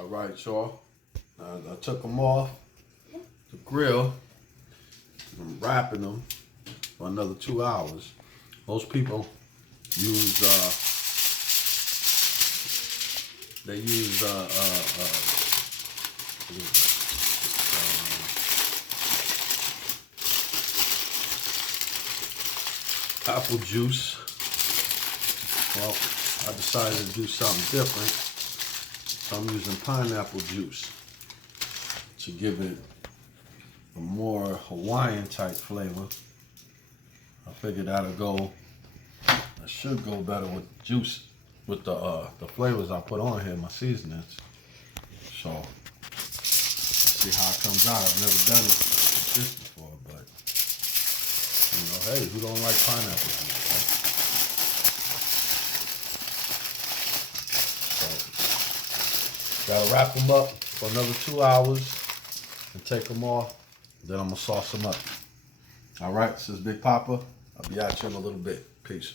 All right, y'all. I took them off the grill. I'm wrapping them for another 2 hours. Most people use apple juice. Well, I decided to do something different, so I'm using pineapple juice to give it a more Hawaiian type flavor. I figured that'll go. It should go better with juice, with the flavors I put on here, my seasonings. So let's see how it comes out. I've never done it like this before, but you know, hey, who don't like pineapple juice? Right? So gotta wrap them up for another 2 hours and take them off. Then I'm gonna sauce them up. All right, this is Big Papa. I'll be at you in a little bit. Peace.